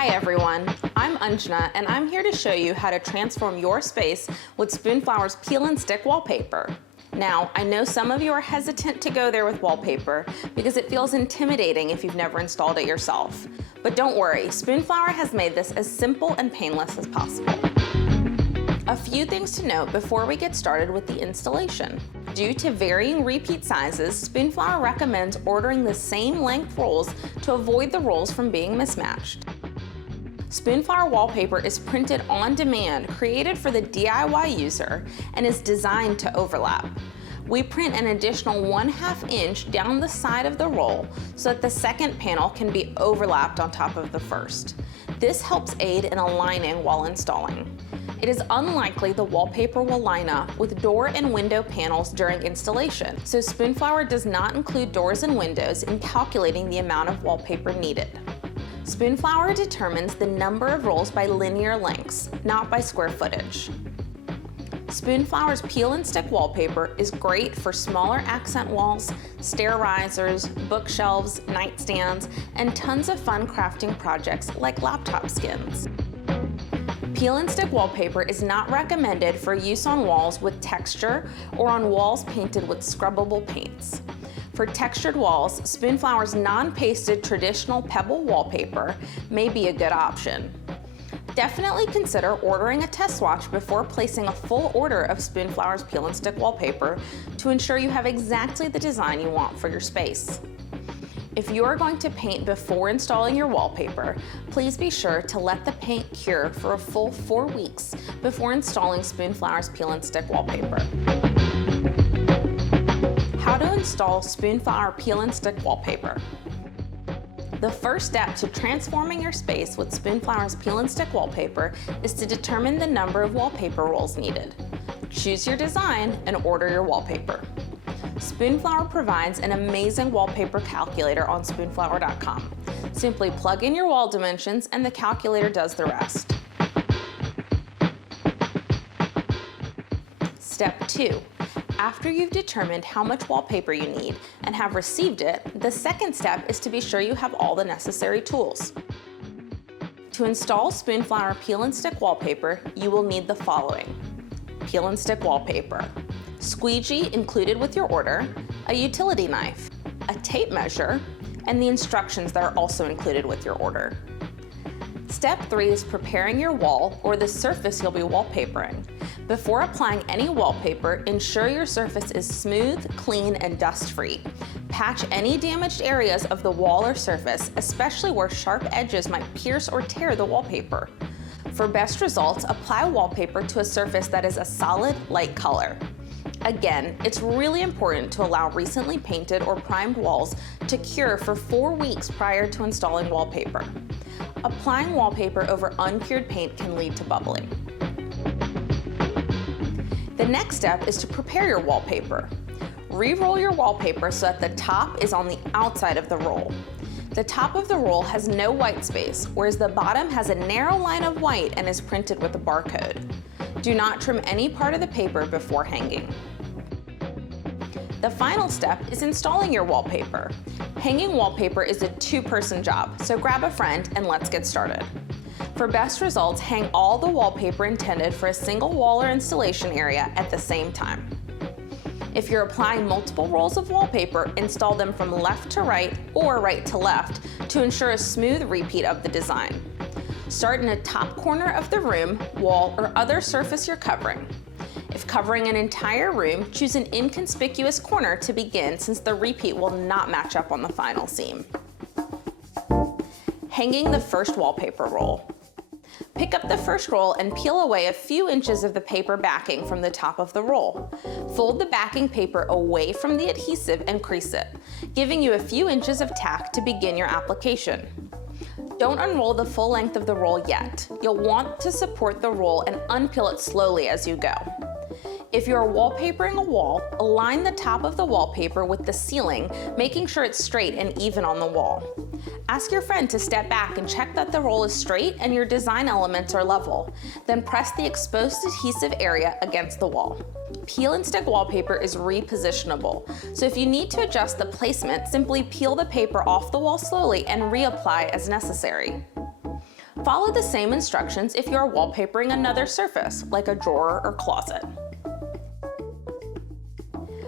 Hi everyone, I'm Anjana and I'm here to show you how to transform your space with Spoonflower's Peel and Stick Wallpaper. Now, I know some of you are hesitant to go there with wallpaper because it feels intimidating if you've never installed it yourself. But don't worry, Spoonflower has made this as simple and painless as possible. A few things to note before we get started with the installation. Due to varying repeat sizes, Spoonflower recommends ordering the same length rolls to avoid the rolls from being mismatched. Spoonflower wallpaper is printed on demand, created for the DIY user, and is designed to overlap. We print an additional 1/2 inch down the side of the roll so that the second panel can be overlapped on top of the first. This helps aid in aligning while installing. It is unlikely the wallpaper will line up with door and window panels during installation, so Spoonflower does not include doors and windows in calculating the amount of wallpaper needed. Spoonflower determines the number of rolls by linear lengths, not by square footage. Spoonflower's Peel and Stick Wallpaper is great for smaller accent walls, stair risers, bookshelves, nightstands, and tons of fun crafting projects like laptop skins. Peel and Stick Wallpaper is not recommended for use on walls with texture or on walls painted with scrubbable paints. For textured walls, Spoonflower's non-pasted traditional pebble wallpaper may be a good option. Definitely consider ordering a test swatch before placing a full order of Spoonflower's Peel and Stick Wallpaper to ensure you have exactly the design you want for your space. If you are going to paint before installing your wallpaper, please be sure to let the paint cure for a full 4 weeks before installing Spoonflower's Peel and Stick Wallpaper. How to install Spoonflower Peel and Stick Wallpaper. The first step to transforming your space with Spoonflower's Peel and Stick Wallpaper is to determine the number of wallpaper rolls needed. Choose your design and order your wallpaper. Spoonflower provides an amazing wallpaper calculator on spoonflower.com. Simply plug in your wall dimensions and the calculator does the rest. Step 2. After you've determined how much wallpaper you need and have received it, the second step is to be sure you have all the necessary tools. To install Spoonflower Peel and Stick Wallpaper, you will need the following: Peel and Stick Wallpaper, squeegee included with your order, a utility knife, a tape measure, and the instructions that are also included with your order. Step 3 is preparing your wall or the surface you'll be wallpapering. Before applying any wallpaper, ensure your surface is smooth, clean, and dust-free. Patch any damaged areas of the wall or surface, especially where sharp edges might pierce or tear the wallpaper. For best results, apply wallpaper to a surface that is a solid, light color. Again, it's really important to allow recently painted or primed walls to cure for 4 weeks prior to installing wallpaper. Applying wallpaper over uncured paint can lead to bubbling. The next step is to prepare your wallpaper. Re-roll your wallpaper so that the top is on the outside of the roll. The top of the roll has no white space, whereas the bottom has a narrow line of white and is printed with a barcode. Do not trim any part of the paper before hanging. The final step is installing your wallpaper. Hanging wallpaper is a 2-person job, so grab a friend and let's get started. For best results, hang all the wallpaper intended for a single wall or installation area at the same time. If you're applying multiple rolls of wallpaper, install them from left to right or right to left to ensure a smooth repeat of the design. Start in a top corner of the room, wall, or other surface you're covering. If covering an entire room, choose an inconspicuous corner to begin since the repeat will not match up on the final seam. Hanging the first wallpaper roll. Pick up the first roll and peel away a few inches of the paper backing from the top of the roll. Fold the backing paper away from the adhesive and crease it, giving you a few inches of tack to begin your application. Don't unroll the full length of the roll yet. You'll want to support the roll and unpeel it slowly as you go. If you are wallpapering a wall, align the top of the wallpaper with the ceiling, making sure it's straight and even on the wall. Ask your friend to step back and check that the roll is straight and your design elements are level. Then press the exposed adhesive area against the wall. Peel and Stick Wallpaper is repositionable, so if you need to adjust the placement, simply peel the paper off the wall slowly and reapply as necessary. Follow the same instructions if you are wallpapering another surface, like a drawer or closet.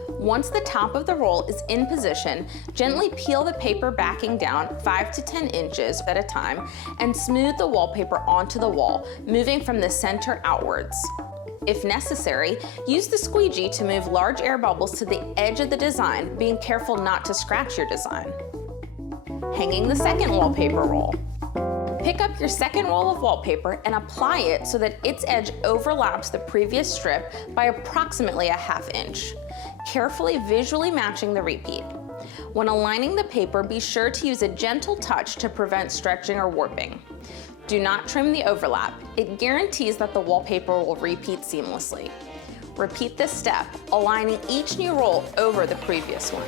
Once the top of the roll is in position, gently peel the paper backing down 5 to 10 inches at a time and smooth the wallpaper onto the wall, moving from the center outwards. If necessary, use the squeegee to move large air bubbles to the edge of the design, being careful not to scratch your design. Hanging the second wallpaper roll. Pick up your second roll of wallpaper and apply it so that its edge overlaps the previous strip by approximately a ½ inch, carefully visually matching the repeat. When aligning the paper, be sure to use a gentle touch to prevent stretching or warping. Do not trim the overlap. It guarantees that the wallpaper will repeat seamlessly. Repeat this step, aligning each new roll over the previous one.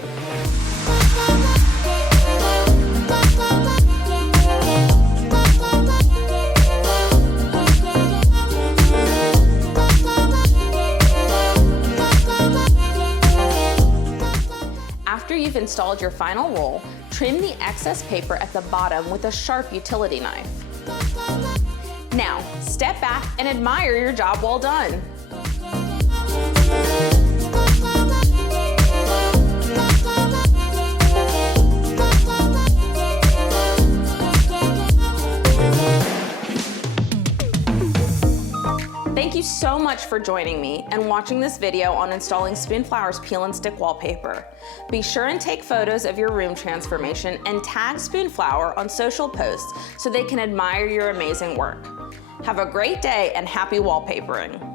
After you've installed your final roll, trim the excess paper at the bottom with a sharp utility knife. Now, step back and admire your job well done. Thank you so much for joining me and watching this video on installing Spoonflower's Peel and Stick Wallpaper. Be sure and take photos of your room transformation and tag Spoonflower on social posts so they can admire your amazing work. Have a great day and happy wallpapering.